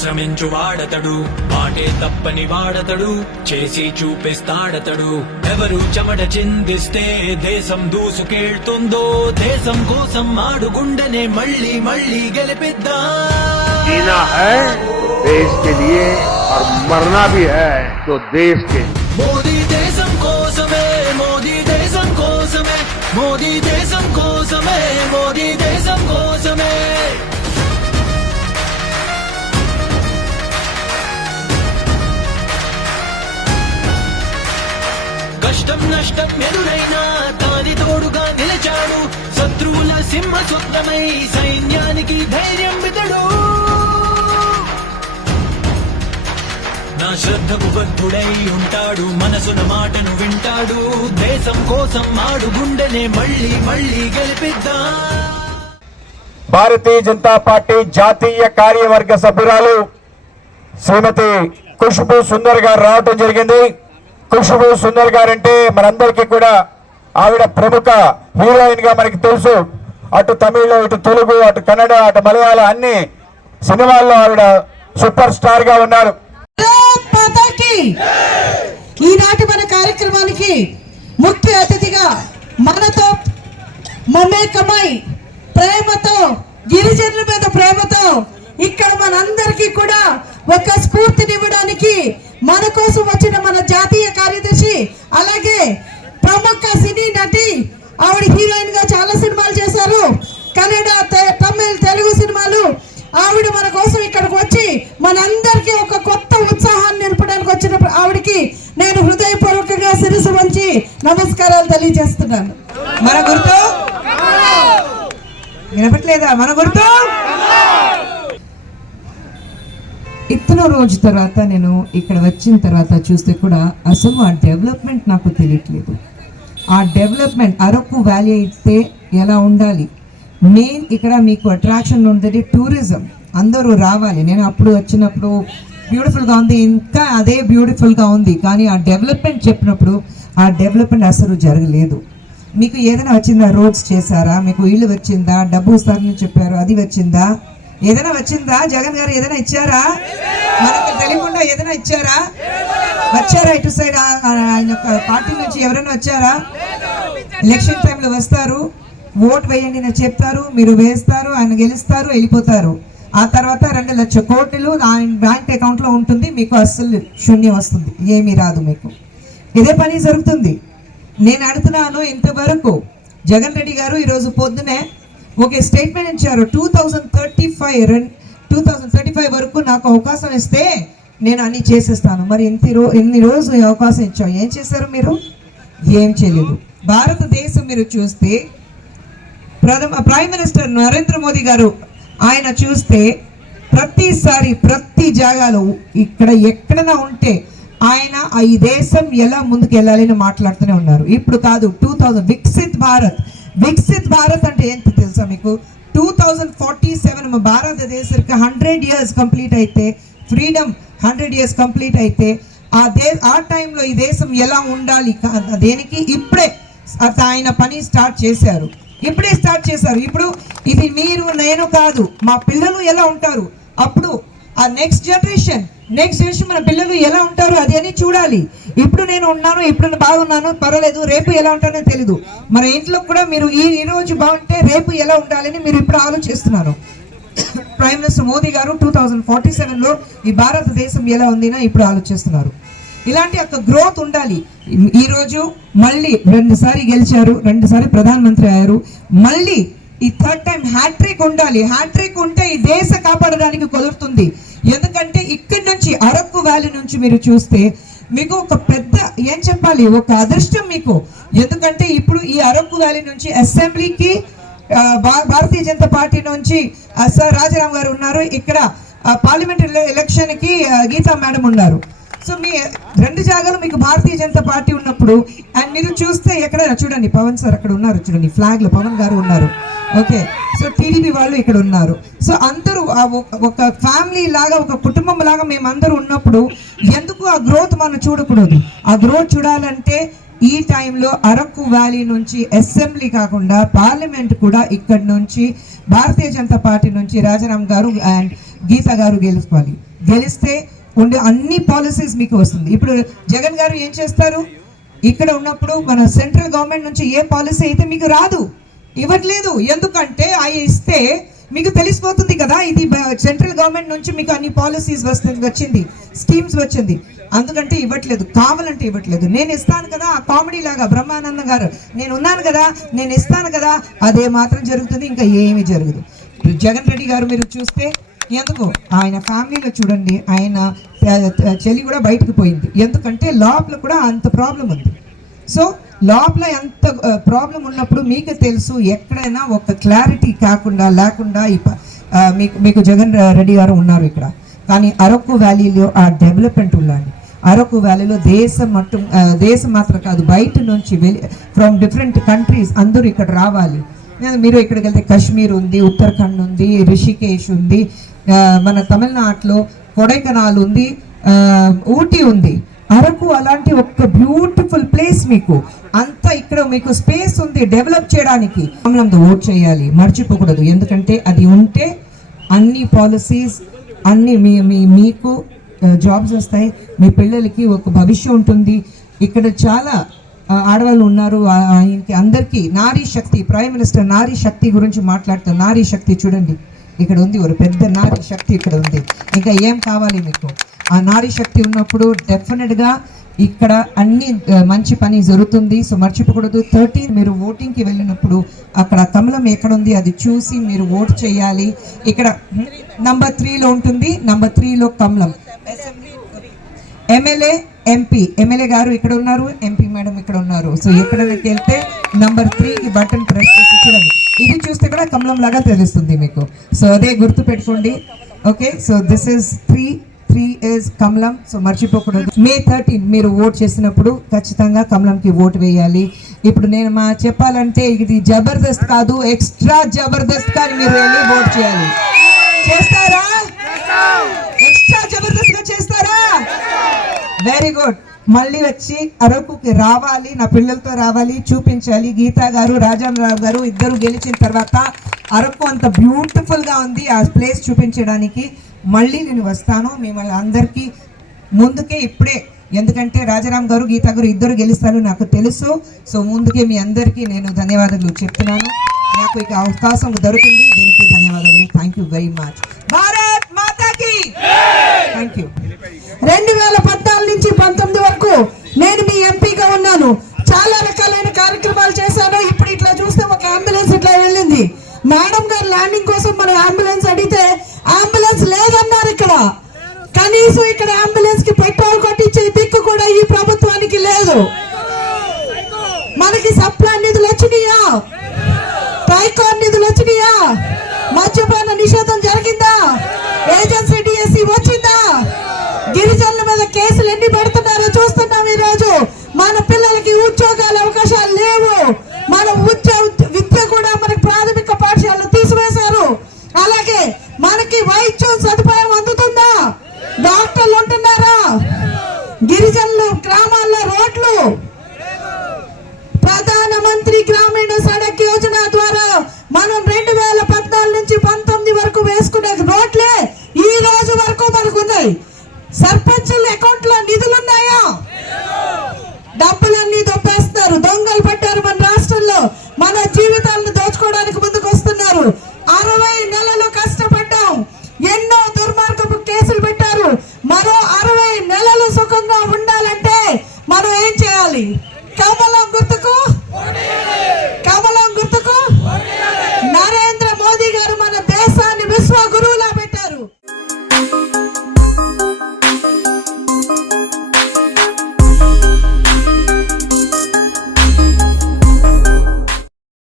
శ్రమించు వాడతడు మాటే తప్పని వాడతడు చేసి చూపిస్తాడతడు ఎవరు చెమట చిందిస్తే దేశం దూసుకెళ్తుందో దేశం కోసం ఆడు గుండెనే మళ్ళీ మళ్ళీ గెలిపిద్దా जीना है देश के लिए और मरना भी है तो देश के लिए మోదీ దేశం కోసమే మోదీ దేశం కోసమే మోదీ నష్టం ఎదురైనా తాని తోడుగా నిలిచాడు. శత్రువుల సింహ స్వప్నమై సైన్యానికి ధైర్యం వితడు నా శ్రద్ధకు బద్ధుడై ఉంటాడు. మనసున మాటను వింటాడు. దేశం కోసం మాడు గుండెనే మళ్ళీ మళ్ళీ గెలిపిద్దా. భారతీయ జనతా పార్టీ జాతీయ కార్యవర్గ సభ్యురాలు శ్రీమతి ఖుష్బు సుందర్ గారు రావటం జరిగింది. ఖుష్బు సుందర్ గారు అంటే మనందరికీ కూడా ఆవిడ ప్రముఖ హీరోయిన్గా మనకి తెలుసు. అటు తమిళ ఇటు తెలుగు అటు కన్నడ అటు మలయాళం అన్ని సినిమాల్లో ఆవిడ సూపర్ స్టార్గా ఉన్నారు. ఈనాటి మన కార్యక్రమానికి ముఖ్య అతిథిగా మనతో మమేకమై ప్రేమతో గిరిజనుల మీద ప్రేమతో ఇక్కడ మనందరికీ కూడా ఒక స్ఫూర్తినివ్వడానికి మన కోసం వచ్చిన మన జాతీయ కార్యదర్శి అలాగే ప్రముఖ సినీ నటి ఆవిడ హీరోయిన్గా చాలా సినిమాలు చేశారు. కన్నడ తమిళ తమిళ్ తెలుగు సినిమాలు ఆవిడ మన కోసం ఇక్కడికి వచ్చి మనందరికీ ఒక కొత్త ఉత్సాహాన్ని నిలపడానికి వచ్చిన ఆవిడకి నేను హృదయపూర్వకంగా శిరసు వంచి నమస్కారాలు తెలియజేస్తున్నాను. మన గుర్తు? వినపట్లేదా? మన గుర్తు? ఇతను రోజు తర్వాత నేను ఇక్కడ వచ్చిన తర్వాత చూస్తే కూడా అసలు ఆ డెవలప్మెంట్ నాకు తెలియట్లేదు. ఆ డెవలప్మెంట్ అరకు వ్యాలీ అయితే ఎలా ఉండాలి? మెయిన్ ఇక్కడ మీకు అట్రాక్షన్ ఉండేది టూరిజం. అందరూ రావాలి. నేను అప్పుడు వచ్చినప్పుడు బ్యూటిఫుల్గా ఉంది. ఇంకా అదే బ్యూటిఫుల్గా ఉంది. కానీ ఆ డెవలప్మెంట్ చెప్పినప్పుడు ఆ డెవలప్మెంట్ అసలు జరగలేదు. మీకు ఏదైనా వచ్చిందా? రోడ్స్ చేశారా? మీకు ఇల్లు వచ్చిందా? డబ్బు ఇస్తారని చెప్పారు. అది వచ్చిందా? ఏదైనా వచ్చిందా? జగన్ గారు ఏదైనా ఇచ్చారా? మనకు తెలియకుండా ఏదైనా ఇచ్చారా? వచ్చారా ఇటు సైడ్? ఆయన యొక్క పార్టీ నుంచి ఎవరైనా వచ్చారా? ఎలక్షన్ టైంలో వస్తారు. ఓట్ వేయండి నేను చెప్తారు. మీరు వేస్తారు. ఆయన గెలుస్తారు. వెళ్ళిపోతారు. ఆ తర్వాత రెండు లక్ష కోట్లు ఆయన బ్యాంక్ అకౌంట్లో ఉంటుంది. మీకు అస్సలు శూన్యం వస్తుంది. ఏమీ రాదు మీకు. ఇదే పని జరుగుతుంది. నేను అడుగుతున్నాను ఇంతవరకు జగన్ రెడ్డి గారు ఈరోజు పొద్దునే ఒక స్టేట్మెంట్ ఇచ్చారు. Two thousand thirty five two thousand thirty five వరకు నాకు అవకాశం ఇస్తే నేను అన్ని చేసేస్తాను. మరి ఇంత రో ఇన్ని రోజు అవకాశం ఇచ్చావు. ఏం చేశారు మీరు? ఏం చేయలేదు. భారతదేశం మీరు చూస్తే ప్రథమ ప్రైమ్ మినిస్టర్ నరేంద్ర మోదీ గారు ఆయన చూస్తే ప్రతిసారి ప్రతి జాగాలో ఇక్కడ ఎక్కడైనా ఉంటే ఆయన ఈ దేశం ఎలా ముందుకు వెళ్ళాలని మాట్లాడుతూనే ఉన్నారు. ఇప్పుడు కాదు టూ థౌజండ్ వికసిత్ భారత్. వికసిత్ భారత్ అంటే ఏంటి తెలుసా మీకు? టూ థౌజండ్ ఫార్టీ సెవెన్ భారతదేశానికి హండ్రెడ్ ఇయర్స్ కంప్లీట్ అయితే ఫ్రీడమ్ హండ్రెడ్ ఇయర్స్ కంప్లీట్ అయితే ఆ దే ఆ టైంలో ఈ దేశం ఎలా ఉండాలి దేనికి? ఇప్పుడే ఆయన పని స్టార్ట్ చేశారు. ఇప్పుడే స్టార్ట్ చేశారు. ఇప్పుడు ఇది మీరు నేను కాదు మా పిల్లలు ఎలా ఉంటారు? అప్పుడు ఆ నెక్స్ట్ జనరేషన్ నెక్స్ట్ జనరేషన్ మన పిల్లలు ఎలా ఉంటారు అది అని చూడాలి. ఇప్పుడు నేను ఉన్నాను ఇప్పుడు బాగున్నాను పర్వాలేదు రేపు ఎలా ఉంటానో తెలీదు. మన ఇంట్లో కూడా మీరు ఈ ఈరోజు రోజు బాగుంటే రేపు ఎలా ఉండాలని మీరు ఇప్పుడు ఆలోచిస్తున్నారు. ప్రైమ్ మినిస్టర్ మోదీ గారు టూ థౌజండ్ ఫార్టీ సెవెన్లో ఈ భారతదేశం ఎలా ఉందినా ఇప్పుడు ఆలోచిస్తున్నారు. ఇలాంటి ఒక గ్రోత్ ఉండాలి. ఈరోజు మళ్ళీ రెండుసారి గెలిచారు రెండుసారి ప్రధానమంత్రి అయ్యారు. మళ్ళీ ఈ థర్డ్ టైం హ్యాట్రిక్ ఉండాలి. హ్యాట్రిక్ ఉంటే ఈ దేశ కాపాడడానికి కుదురుతుంది. ఎందుకంటే ఇక్కడి నుంచి అరకు వ్యాలీ నుంచి మీరు చూస్తే మీకు ఒక పెద్ద ఏం చెప్పాలి ఒక అదృష్టం మీకు. ఎందుకంటే ఇప్పుడు ఈ అరకు వ్యాలీ నుంచి అసెంబ్లీకి భా- భారతీయ జనతా పార్టీ నుంచి సార్ రాజారాం గారు ఉన్నారు. ఇక్కడ పార్లమెంటరీ ఎలక్షన్కి గీతా మేడం ఉన్నారు. సో మీ రెండు జాగాలు మీకు భారతీయ జనతా పార్టీ ఉన్నప్పుడు అండ్ మీరు చూస్తే ఎక్కడ చూడండి పవన్ సార్ అక్కడ ఉన్నారు చూడండి ఫ్లాగ్లో పవన్ గారు ఉన్నారు. ఓకే సో టీడీపీ వాళ్ళు ఇక్కడ ఉన్నారు. సో అందరూ ఒక- ఫ్యామిలీ లాగా ఒక కుటుంబం లాగా మేమందరూ ఉన్నప్పుడు ఎందుకు ఆ గ్రోత్ మనం చూడకూడదు? ఆ గ్రోత్ చూడాలంటే ఈ టైంలో అరకు వ్యాలీ నుంచి అసెంబ్లీ కాకుండా పార్లమెంట్ కూడా ఇక్కడ నుంచి భారతీయ జనతా పార్టీ నుంచి రాజారాం గారు అండ్ గీత గారు గెలుచుకోవాలి. గెలిస్తే ఉండే అన్ని పాలసీస్ మీకు వస్తుంది. ఇప్పుడు జగన్ గారు ఏం చేస్తారు? ఇక్కడ ఉన్నప్పుడు మన సెంట్రల్ గవర్నమెంట్ నుంచి ఏ పాలసీ అయితే మీకు రాదు ఇవ్వట్లేదు. ఎందుకంటే అవి ఇస్తే మీకు తెలిసిపోతుంది కదా ఇది సెంట్రల్ గవర్నమెంట్ నుంచి మీకు అన్ని పాలసీస్ వస్తుంది వచ్చింది స్కీమ్స్ వచ్చింది. అందుకంటే ఇవ్వట్లేదు కావాలంటే ఇవ్వట్లేదు. నేను ఇస్తాను కదా ఆ కామెడీ లాగా బ్రహ్మానందం గారు నేను ఉన్నాను కదా నేను ఇస్తాను కదా అదే మాత్రం జరుగుతుంది ఇంకా ఏమీ జరగదు. జగన్ రెడ్డి గారు మీరు చూస్తే ఎందుకు? ఆయన ఫ్యామిలీలో చూడండి ఆయన చెల్లి కూడా బయటకు పోయింది. ఎందుకంటే లోపల కూడా అంత ప్రాబ్లం ఉంది. సో లోపల ఎంత ప్రాబ్లం ఉన్నప్పుడు మీకు తెలుసు ఎక్కడైనా ఒక క్లారిటీ కాకుండా లేకుండా మీకు మీకు జగన్ రెడ్డి గారు ఉన్నారు ఇక్కడ. కానీ అరకు వ్యాలీలో ఆ డెవలప్మెంట్ ఉండాలి. అరకు వ్యాలీలో దేశం మట్టం దేశం మాత్రం కాదు బయట నుంచి వెళ్ళి ఫ్రమ్ డిఫరెంట్ కంట్రీస్ అందరూ ఇక్కడ రావాలి. మీరు ఇక్కడికి వెళ్తే కాశ్మీర్ ఉంది ఉత్తరాఖండ్ ఉంది రిషికేష్ ఉంది మన తమిళనాడులో కొడైకెనాల్ ఉంది ఊటీ ఉంది. అరకు అలాంటి ఒక బ్యూటిఫుల్ ప్లేస్ మీకు. అంతా ఇక్కడ మీకు స్పేస్ ఉంది డెవలప్ చేయడానికి. కమలంతో ఓట్ చేయాలి మర్చిపోకూడదు. ఎందుకంటే అది ఉంటే అన్ని పాలసీస్ అన్ని మీ మీ మీకు జాబ్స్ వస్తాయి. మీ పిల్లలకి ఒక భవిష్యం ఉంటుంది. ఇక్కడ చాలా ఆడవాళ్ళు ఉన్నారు. ఆయనకి అందరికీ నారీ శక్తి ప్రైమ్ మినిస్టర్ నారీ శక్తి గురించి మాట్లాడుతారు నారీ శక్తి చూడండి. ఇక్కడ ఉంది ఒక పెద్ద నారీ శక్తి ఇక్కడ ఉంది. ఇంకా ఏం కావాలి మీకు? ఆ నారీ శక్తి ఉన్నప్పుడు డెఫినెట్గా ఇక్కడ అన్ని మంచి పని జరుగుతుంది. సో మర్చిపోకూడదు. థర్టీన్ మీరు ఓటింగ్కి వెళ్ళినప్పుడు అక్కడ కమలం ఎక్కడ ఉంది అది చూసి మీరు ఓట్ చేయాలి. ఇక్కడ నంబర్ త్రీలో ఉంటుంది. నంబర్ త్రీలో కమలం ఎమ్మెల్యే ఎంపీ ఎమ్మెల్యే గారు ఇక్కడ ఉన్నారు ఎంపీ మేడం ఇక్కడ ఉన్నారు. సో ఎక్కడికి వెళ్తే నంబర్ త్రీకి బటన్ ప్రెస్ చేసి చూడండి. ఇది చూస్తే కూడా కమలం లాగా తెలుస్తుంది మీకు. సో అదే గుర్తు పెట్టుకోండి. Okay so this is three three is kamalam. So మర్చిపోకూడదు. మే థర్టీన్ మీరు ఓట్ చేసినప్పుడు ఖచ్చితంగా కమలంకి ఓటు వేయాలి. ఇప్పుడు నేను మా చెప్పాలంటే ఇది జబర్దస్త్ కాదు ఎక్స్ట్రా జబర్దస్త్ కానీ మీరు వెళ్ళి ఓట్ చేయాలి. చేస్తారా? ఎక్స్ట్రా జబర్దస్త్గా చేస్తారా? వెరీ గుడ్ మళ్ళీ వచ్చి అరకుకి రావాలి నా పిల్లలతో రావాలి చూపించాలి. గీతా గారు రాజారావు గారు ఇద్దరు గెలిచిన తర్వాత అరకు అంత బ్యూటిఫుల్గా ఉంది ఆ ప్లేస్ చూపించడానికి. మళ్ళీ నేను వస్తాను. మిమ్మల్ని అందరికీ ముందుకే ఇప్పుడే ఎందుకంటే రాజారాం గారు గీతా గారు ఇద్దరు గెలుస్తారు నాకు తెలుసు. సో ముందుకే మీ అందరికీ నేను ధన్యవాదాలు చెప్తున్నాను. నాకు ఇక అవకాశం దొరికింది. దీనికి ధన్యవాదాలు. Thank you very much Bharat రెండు వేల పద్నాలుగు నుంచి పంతొమ్మిది వరకు నేను మీ ఎంపీగా ఉన్నాను. చాలా రకాలైన కార్యక్రమాలు చేశాను. ఇప్పుడు ఇట్లా చూస్తే ఒక అంబులెన్స్ ఇట్లా వెళ్ళింది. మేడం గారు ల్యాండింగ్ కోసం మనం అంబులెన్స్ అడిగితే అంబులెన్స్ లేదన్నారు ఇక్కడ. కనీసం ఇక్కడ అంబులెన్స్కి పెట్రోల్ కొట్టించే దిక్కు కూడా ఈ ప్రభుత్వానికి లేదు. మనకి సప్లై నిధులు వచ్చినాయా? టైకాన్ నిధులు వచ్చినాయా? మద్యపాన నిషేధం